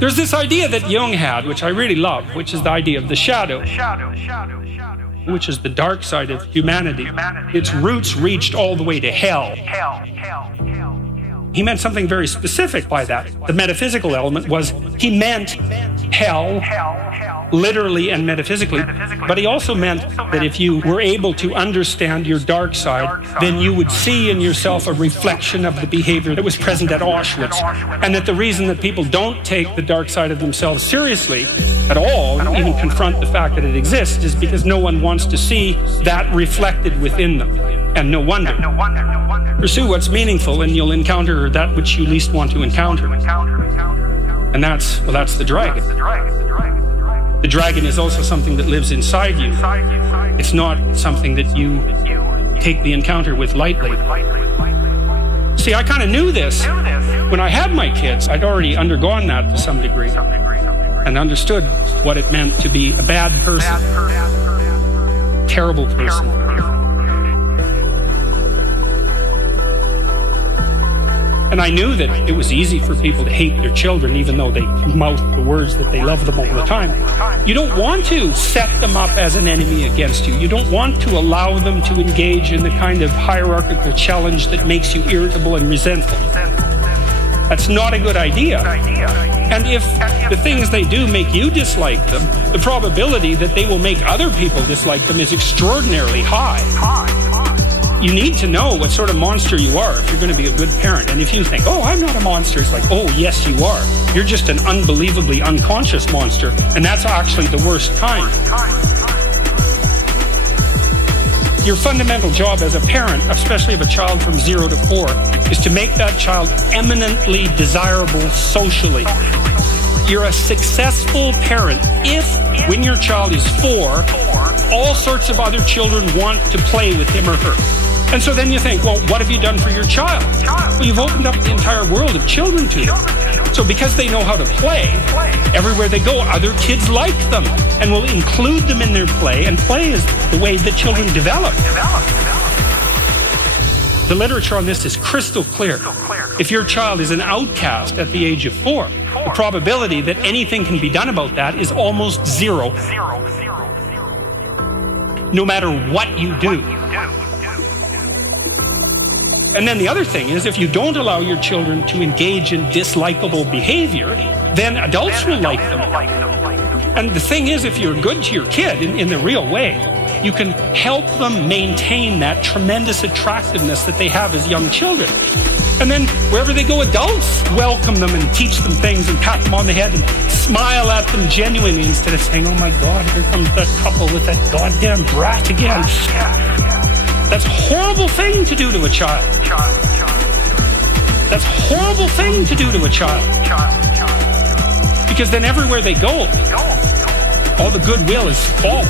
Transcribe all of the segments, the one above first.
There's this idea that Jung had, which I really love, which is the idea of the shadow, which is the dark side of humanity. Its roots reached all the way to hell. He meant something very specific by that. The metaphysical element was, he meant hell, literally and metaphysically, but he also meant that if you were able to understand your dark side, then you would see in yourself a reflection of the behavior that was present at Auschwitz, and that the reason that people don't take the dark side of themselves seriously at all, even confront the fact that it exists, is because no one wants to see that reflected within them. And no wonder. Pursue what's meaningful and you'll encounter that which you least want to encounter. And that's the dragon. The dragon is also something that lives inside you. It's not something that you take the encounter with lightly. See, I kind of knew this. When I had my kids, I'd already undergone that to some degree and understood what it meant to be a bad person, terrible person. And I knew that it was easy for people to hate their children, even though they mouth the words that they love them all the time. You don't want to set them up as an enemy against you. You don't want to allow them to engage in the kind of hierarchical challenge that makes you irritable and resentful. That's not a good idea. And if the things they do make you dislike them, the probability that they will make other people dislike them is extraordinarily high. You need to know what sort of monster you are if you're going to be a good parent. And if you think, oh, I'm not a monster, it's like, oh, yes, you are. You're just an unbelievably unconscious monster, and that's actually the worst kind. Your fundamental job as a parent, especially of a child from 0 to 4, is to make that child eminently desirable socially. You're a successful parent if, when your child is 4, all sorts of other children want to play with him or her. And so then you think, well, what have you done for your child? Well, you've opened up the entire world of children to them. So because they know how to play, everywhere they go, other kids like them and will include them in their play, and play is the way that children develop. The literature on this is crystal clear. If your child is an outcast at the age of 4, the probability that anything can be done about that is almost 0. No matter what you do. And then the other thing is, if you don't allow your children to engage in dislikable behavior, then adults will like them. And the thing is, if you're good to your kid in the real way, you can help them maintain that tremendous attractiveness that they have as young children. And then wherever they go, adults welcome them and teach them things and pat them on the head and smile at them genuinely, instead of saying, oh my God, here comes that couple with that goddamn brat again. That's a horrible thing to do to a child. That's a horrible thing to do to a child. Because then everywhere they go, all the goodwill is false.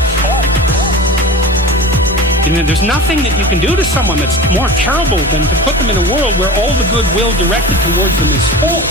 And there's nothing that you can do to someone that's more terrible than to put them in a world where all the goodwill directed towards them is false.